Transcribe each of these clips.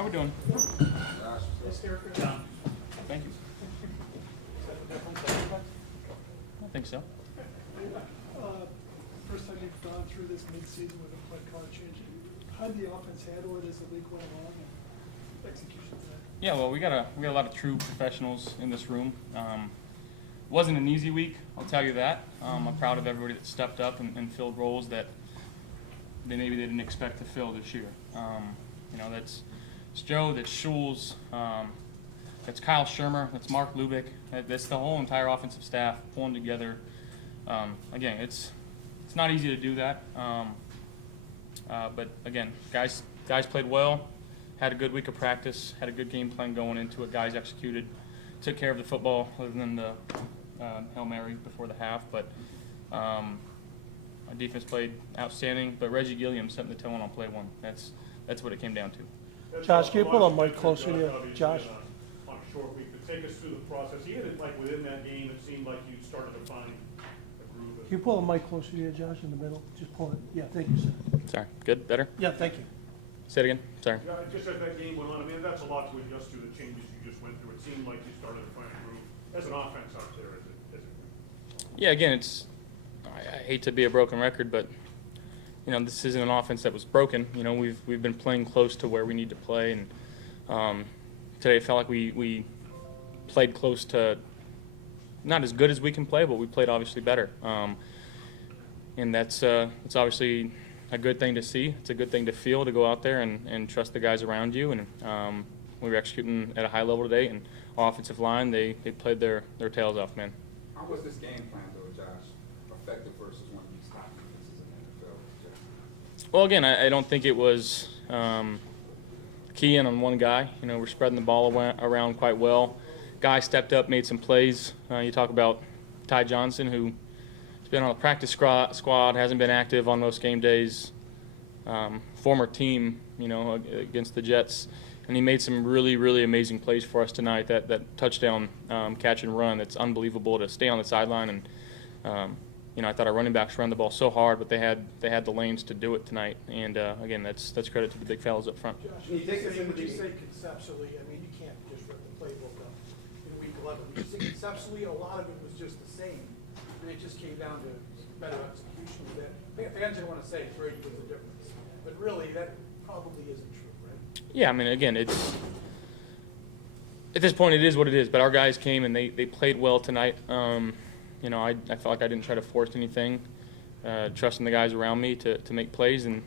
How we doing? John. Thank you. I think so. First time you've gone through this mid-season with a play call change. How did the offense handle it as the week went along and execution of that? Yeah, well, we got a lot of true professionals in this room. Wasn't an easy week, I'll tell you that. I'm proud of everybody that stepped up and filled roles that maybe they didn't expect to fill this year. That's Joe, that's Schulz, that's Kyle Shermer, that's Mark Lubick. That's the whole entire offensive staff pulling together. Again, it's not easy to do that. But again, guys played well, had a good week of practice, had a good game plan going into it. Guys executed, took care of the football other than the Hail Mary before the half. But our defense played outstanding. But Reggie Gilliam set the tone on play one. That's what it came down to. Josh, can you pull the mic closer to you? Josh? On a short week, but take us through the process. Even like within that game, it seemed like you started to find a groove. Can you pull the mic closer to you, Josh, in the middle? Just pull it. Yeah, thank you, sir. Sorry, good, better? Yeah, thank you. Say it again, sorry. Yeah, just as that game went on, I mean, that's a lot to adjust to the changes you just went through. It seemed like you started to find a groove as an offense out there. Yeah, again, I hate to be a broken record, but this isn't an offense that was broken. We've been playing close to where we need to play, and today it felt like we played close to not as good as we can play, but we played obviously better. And that's obviously a good thing to see. It's a good thing to feel, to go out there and trust the guys around you. And we were executing at a high level today, and our offensive line, they played their tails off, man. How was this game plan, though, Josh, effective versus one of these top defenses in the NFL? Well, again, I don't think it was key in on one guy. We're spreading the ball around quite well. Guy stepped up, made some plays. You talk about Ty Johnson, who's been on the practice squad, hasn't been active on most game days. Former team, against the Jets. And he made some really, really amazing plays for us tonight. That touchdown catch and run, that's unbelievable to stay on the sideline. And I thought our running backs ran the ball so hard, but they had the lanes to do it tonight. And again, that's credit to the big fellas up front. Josh, Can you take us into would you the- say conceptually, I mean, you can't just rip the playbook up in week 11. Would you say conceptually a lot of it was just the same, and it just came down to better execution of that? Fans didn't want to say Brady was the difference, but really that probably isn't true, right? Yeah, I mean, again, it's at this point it is what it is. But our guys came and they played well tonight. I felt like I didn't try to force anything, trusting the guys around me to make plays, and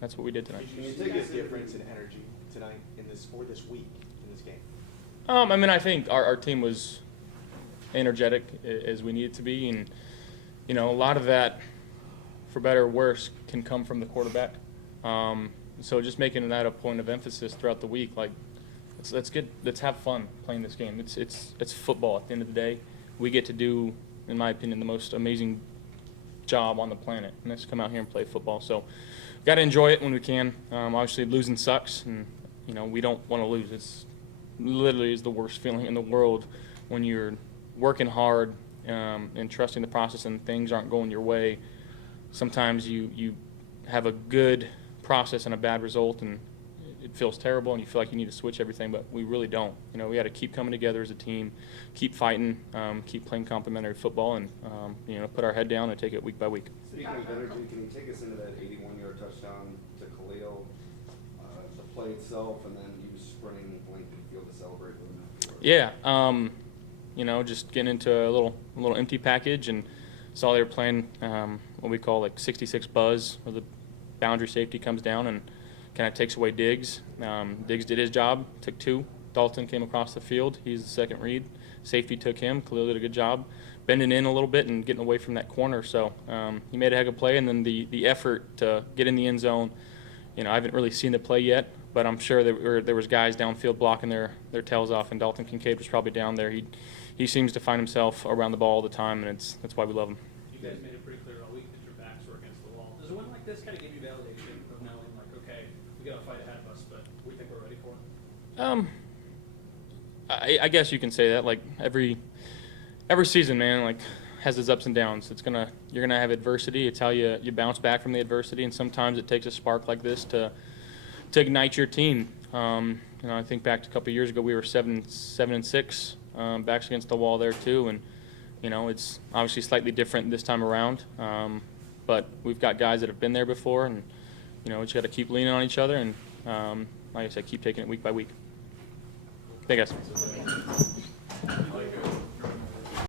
that's what we did tonight. Can you take a difference in energy tonight for this week in this game? I mean, I think our team was energetic as we needed to be, and a lot of that, for better or worse, can come from the quarterback. So just making that a point of emphasis throughout the week, like let's have fun playing this game. It's football at the end of the day. We get to do, in my opinion, the most amazing job on the planet, and that's come out here and play football. So got to enjoy it when we can. Obviously, losing sucks, and we don't want to lose. It's literally is the worst feeling in the world when you're working hard and trusting the process and things aren't going your way. Sometimes you have a good process and a bad result, and it feels terrible, and you feel like you need to switch everything, but we really don't. We got to keep coming together as a team, keep fighting, keep playing complementary football, and put our head down and take it week by week. Speaking of energy, can you take us into that 81-yard touchdown to Khalil, the play itself, and then you sprinting length of the field to celebrate with him afterwards? Yeah, just getting into a little empty package, and saw they were playing what we call like 66 buzz, where the boundary safety comes down and kind of takes away Diggs. Diggs did his job, took two. Dalton came across the field. He's the second read. Safety took him. Khalil did a good job bending in a little bit and getting away from that corner. So he made a heck of a play, and then the effort to get in the end zone, I haven't really seen the play yet, but I'm sure there was guys downfield blocking their tails off, and Dalton Kincaid was probably down there. He seems to find himself around the ball all the time, and that's why we love him. You guys made it pretty clear all week that your backs were against the wall. Does a win like this kind of give you validation of knowing, like, okay, we got a fight ahead of us, but we think we're ready for it? I guess you can say that. Like every season, man, like has its ups and downs. You're gonna have adversity. It's how you bounce back from the adversity, and sometimes it takes a spark like this to ignite your team. You know, I think back to a couple of years ago, we were 7-6, backs against the wall there too, and you know, it's obviously slightly different this time around. But we've got guys that have been there before, and you know, we just got to keep leaning on each other, and like I said, keep taking it week by week. Thank you, guys.